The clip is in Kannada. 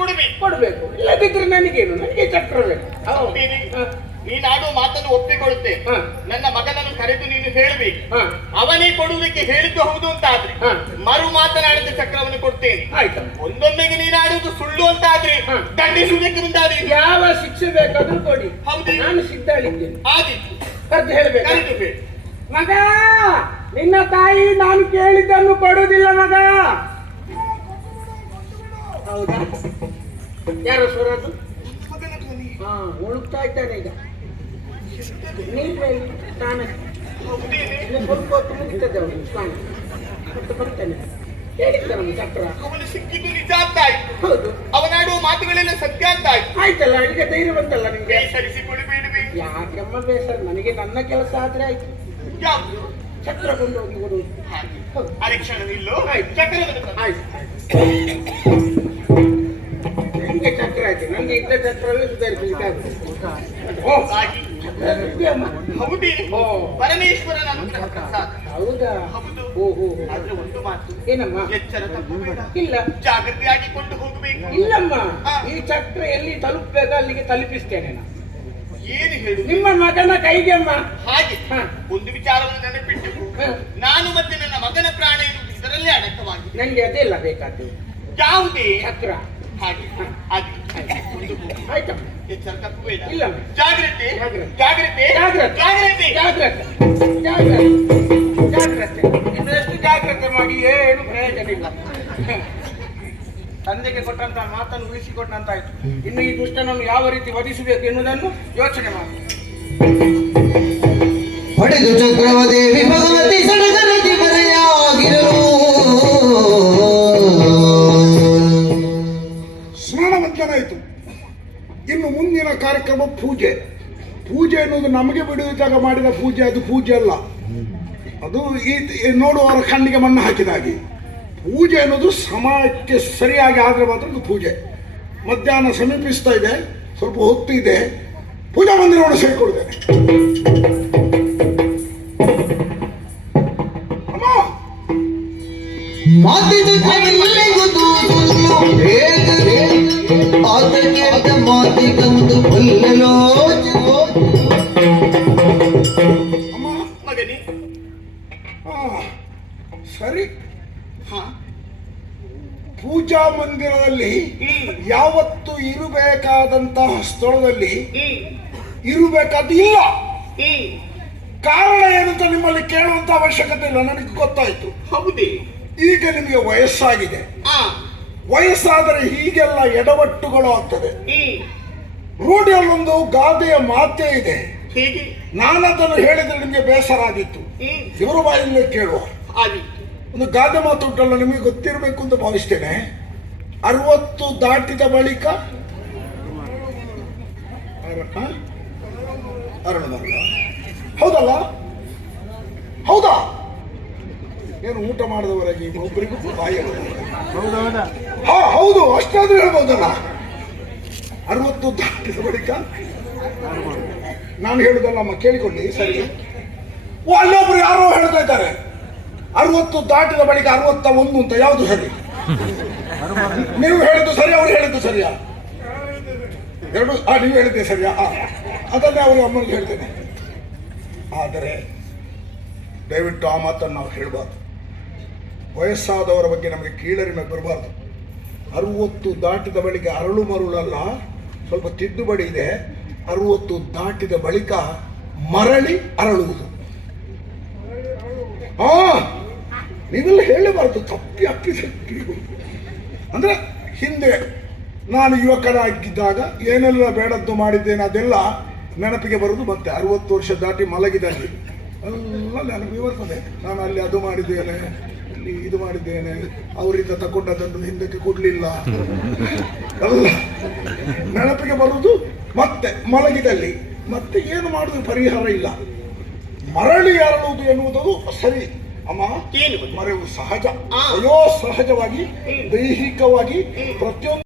ಕೊಡ್ಬೇಕು. ಕೊಡ್ಬೇಕು. ಇಲ್ಲದಿದ್ರೆ ನನಗೇನು? ನನಗೆ ಚಕ್ರ ಬೇಕು. ಬೇರೆ ಮಾತನ್ನು ಒಪ್ಪಿಕೊಳ್ಳುತ್ತೆ ನನ್ನ ಮಗನನ್ನು ಕರೆದು ನೀನು ಹೇಳ್ಬೇಕು. ಅವನೇ ಕೊಡುವುದಕ್ಕೆ ಹೇಳಿದ್ದು ಹೌದು ಅಂತ ಆದ್ರೆ ಮರು ಮಾತನಾಡಿದ ಚಕ್ರವನ್ನು ಕೊಡ್ತೇನೆ. ಒಂದೊಮ್ಮೆಗೆ ನೀನಾಡುವುದು ಸುಳ್ಳು ಅಂತ ಆದ್ರೆ. ದಂಡಿಸುವುದಕ್ಕೆ ಮುಂದಾದ್ರೆ ಯಾವ ಶಿಕ್ಷೆ ಬೇಕಾದ್ರೂ ಕೊಡಿ. ಹೌದು. ನಾನು ಸಿದ್ಧಾಳಿದ್ದೇನೆ. ಆದಿತ್ತು ಕದ್ದು ಹೇಳ್ಬೇಕು? ಮಗ ನಿನ್ನ ತಾಯಿ ನಾನು ಕೇಳಿದ್ದನ್ನು ಕೊಡುವುದಿಲ್ಲ ಮಗ. ಹೌದಾ? ಯಾರು ಸ್ವರ ಅದು ಮಗನ ಹಾ ಉಳುಕ್ತಾ ಇದ್ದಾನೆ ಈಗ. ಇಲ್ಲಿ, ಸ್ನಾನ ಸ್ವಲ್ಪ ಹೊತ್ತು ಮುಗಿತದೆ ಅವನು ಸ್ನಾನ. ಮತ್ತೆ ಬರ್ತಾನೆ. ಹೇಳಿದ್ದ ನಮ್ಮ ಚಕ್ರ ಅವನು ಸಿಕ್ಕಿದ್ದು ನಿಜ ಅಂತ ಆಯ್ತು. ಹೌದು. ಅವನಾಡುವ ಮಾತುಗಳೆಲ್ಲ ಸತ್ಯ ಅಂತ ಆಯ್ತು. ಆಯ್ತಲ್ಲ ಈಗ ಧೈರ್ಯ ಬಂತಲ್ಲ ನಿಮ್ಗೆ? ಸರಿಸಿಕೊಳ್ಳಬೇಡವೆ ಯಾಕೆಮ್ಮ ಬೇಸರ? ನನಗೆ ನನ್ನ ಕೆಲಸ ಆದ್ರೆ ಆಯ್ತು. ಚಕ್ರ ಕೊಂಡು ಹೋಗಿ. ಕೊಡುವುದು ಅರೆ ಕ್ಷಣ ನಿಲ್ಲು ಆಯ್ತು. ಚಕ್ರವನ್ನು ಆಯ್ತು. ಹೌದೇ. ಓ. ಪರಮೇಶ್ವರನ ಅನುಗ್ರಹ ಪ್ರಸಾದ ಹೌದಾ? ಹೌದು? ಓ ಹೋ ಆದ್ರೆ ಒಂದು ಮಾತು. ಏನಮ್ಮ? ಎಚ್ಚರ ತಪ್ಪಬೇಡ ಇಲ್ಲ. ಜಾಗೃತಿಯಾಗಿಕೊಂಡು ಹೋಗಬೇಕು. ಇಲ್ಲಮ್ಮ. ಈ ಚಕ್ರ ಎಲ್ಲಿ ತಲುಪಬೇಕು ಅಲ್ಲಿಗೆ ತಲುಪಿಸ್ತೇನೆ ನಾನು. ಏನು ಹೇಳು ನಿಮ್ಮ ಮಗನ ಕೈಗೆ ಅಮ್ಮ. ಹಾಗೆ. ಹ. ಒಂದು ವಿಚಾರವನ್ನು ನೆನಪಿಟ್ಟು. ಹ. ನಾನು ಮತ್ತೆ ನನ್ನ ಮಗನ ಪ್ರಾಣ ಇದರಲ್ಲೇ ಅಡಕವಾಗಿ ನನಗೆ ಅದೇ ಇಲ್ಲ ಬೇಕಾದ್ದು. ಯಾವುದೇ ಚಕ್ರ. ಹಾಗೆ ಹಾಗೆ ಒಂದು ಆಯ್ತಮ್ಮ ಎಚ್ಚರ ತಪ್ಪಬೇಡ ಇಲ್ಲ. ಜಾಗ್ರತೆ ಜಾಗ್ರತೆ. ಜಾಗ್ರತೆ ಜಾಗ್ರತೆ. ಜಾಗ್ರತೆ. ಜಾಗ್ರತೆ. ಇನ್ನು ಇನ್ನಷ್ಟು ಜಾಗ್ರತೆ ಮಾಡಿ ಏನು ಪ್ರಯೋಜನ ಇಲ್ಲ. ತಂದೆಗೆ ಕೊಟ್ಟಂತ ಮಾತನ್ನು ಉಳಿಸಿಕೊಟ್ಟಂತಾಯ್ತು ಇನ್ನು ಈ ದುಷ್ಟನನ್ನು ಯಾವ ರೀತಿ ವಧಿಸಬೇಕು ಎನ್ನುವುದನ್ನು ಯೋಚನೆ ಮಾಡಿ. ಹೊಡೆದು ಚಕ್ರವದೇವಿ ಭಗವತಿ ಪೂಜೆ. ಪೂಜೆ ಅನ್ನೋದು ನಮಗೆ ಬಿಡುವಿದ್ದಾಗ ಮಾಡಿದ ಪೂಜೆ, ಅದು ಪೂಜೆ ಅಲ್ಲ. ಅದು ಈ ನೋಡುವವರ ಕಣ್ಣಿಗೆ ಮಣ್ಣು ಹಾಕಿದಾಗಿ ಪೂಜೆ ಅನ್ನೋದು ಸಮಯಕ್ಕೆ ಸರಿಯಾಗಿ ಆದರೆ ಮಾತ್ರ ಅದು ಪೂಜೆ. ಮಧ್ಯಾಹ್ನ ಸಮೀಪಿಸ್ತಾ ಇದೆ, ಸ್ವಲ್ಪ ಹೊತ್ತು ಇದೆ. ಪೂಜಾ ಮಂದಿರವನ್ನು ಸೇರಿಕೊಡ್ತೇನೆ ಮಾತಿಗಂದು ಬಲ್ಲಲೋ ಮಗನೇ. ಸರಿ. ಹಾ. ಪೂಜಾ ಮಂದಿರದಲ್ಲಿ ಯಾವತ್ತು ಇರಬೇಕಾದಂತಹ ಸ್ಥಳದಲ್ಲಿ ಇರಬೇಕಾದ ಇಲ್ಲ. ಕಾರಣ ಏನಂತ ನಿಮ್ಮಲ್ಲಿ ಕೇಳುವಂತ ಅವಶ್ಯಕತೆ ಇಲ್ಲ. ನನಗೆ ಗೊತ್ತಾಯ್ತು. ಹೌದೇ. ಈಗ ನಿಮಗೆ ವಯಸ್ಸಾಗಿದೆ. ವಯಸ್ಸಾದರೆ ಹೀಗೆಲ್ಲ ಎಡವಟ್ಟುಗಳು ಆಗ್ತದೆ. ರೂಢಿಯಲ್ಲೊಂದು ಗಾದೆಯ ಮಾತೇ ಇದೆ. ನಾನದನ್ನು ಹೇಳಿದ್ರೆ ನಿಮಗೆ ಬೇಸರ ಆಗಿತ್ತು. ಇವರ ಬಾಯಿಂದ ಕೇಳುವ. ಒಂದು ಗಾದೆ ಮಾತು ಉಂಟಲ್ಲ ನಿಮಗೆ ಗೊತ್ತಿರಬೇಕು ಅಂತ ಭಾವಿಸ್ತೇನೆ. ಅರವತ್ತು ದಾಟಿದ ಬಳಿಕ? ಹೌದಲ್ಲ? ಹೌದಾ? ಏನು ಊಟ ಮಾಡಿದವರಾಗಿ ಒಬ್ಬರಿಗೂ ಬಾಯಿ ಹಾ ಹೌದು ಅಷ್ಟಾದ್ರೂ ಹೇಳ್ಬೋದಲ್ಲ. ಅರವತ್ತು ದಾಟಿದ ಬಳಿಕ ನಾನು ಹೇಳುದಲ್ಲಮ್ಮ ಕೇಳಿಕೊಳ್ಳಿ ಸರಿ. ಓ ಅಲ್ಲೊಬ್ರು ಯಾರೋ ಹೇಳ್ತಾ ಇದ್ದಾರೆ. ಅರವತ್ತು ದಾಟಿದ ಬಳಿಕ ಅರವತ್ತ ಒಂದು ಅಂತ ಯಾವುದು ಸರಿ ನೀವು ಹೇಳಿದ್ದು ಸರಿ ಅವ್ರು ಹೇಳಿದ್ದು ಸರಿಯಾ? ಎರಡು ಆ ನೀವು ಹೇಳಿದ್ದೆ ಸರಿಯಾ? ಆ, ಅದನ್ನೇ ಅವರು ಅಮ್ಮನಿಗೆ ಹೇಳ್ತೇನೆ. ಆದರೆ ದಯವಿಟ್ಟು ಆ ಮಾತನ್ನು ನಾವು ಹೇಳಬಾರ್ದು. ವಯಸ್ಸಾದವರ ಬಗ್ಗೆ ನಮಗೆ ಕೀಳರಿಮೆ ಬರಬಾರ್ದು. ಅರುವತ್ತು ದಾಟಿದ ಬಳಿಕ ಅರಳು ಮರುಳಲ್ಲ, ಸ್ವಲ್ಪ ತಿದ್ದುಪಡಿ ಇದೆ. ಅರುವತ್ತು ದಾಟಿದ ಬಳಿಕ ಮರಳಿ ಅರಳುವುದು. ಆ, ನೀವೆಲ್ಲ ಹೇಳಬಾರ್ದು, ತಪ್ಪಿ ಅಪ್ಪಿಸಕ್ಕೆ. ಅಂದ್ರೆ ಹಿಂದೆ ನಾನು ಯುವಕನಾಗಿದ್ದಾಗ ಏನೆಲ್ಲ ಬೇಡದ್ದು ಮಾಡಿದ್ದೇನೆ, ಅದೆಲ್ಲ ನೆನಪಿಗೆ ಬರುವುದು ಮತ್ತೆ ಅರವತ್ತು ವರ್ಷ ದಾಟಿ ಮಲಗಿದಲ್ಲಿ. ಎಲ್ಲ ನೆನಪಿಗೆ ಬರ್ತದೆ ನಾನು ಅಲ್ಲಿ ಅದು ಮಾಡಿದ್ದೇನೆ. ಇದು ಮಾಡಿದ್ದೇನೆ ಅವರಿಂದ ತಗೊಂಡದನ್ನು ಹಿಂದಕ್ಕೆ ಕೊಡ್ಲಿಲ್ಲ. ಅಲ್ಲ ನೆನಪಿಗೆ ಬರುವುದು ಮತ್ತೆ ಮಲಗಿದಲ್ಲಿ. ಮತ್ತೆ ಏನು ಮಾಡುದು ಪರಿಹಾರ ಇಲ್ಲ. ಮರಳಿ ಅರಳುವುದು ಎನ್ನುವುದು ಸರಿ. ಅಮ್ಮ ಏನು? ಮರೆವು ಸಹಜ. ಅಯೋ ಅಯ್ಯೋ ಸಹಜವಾಗಿ ದೈಹಿಕವಾಗಿ ಪ್ರತಿಯೊಂದು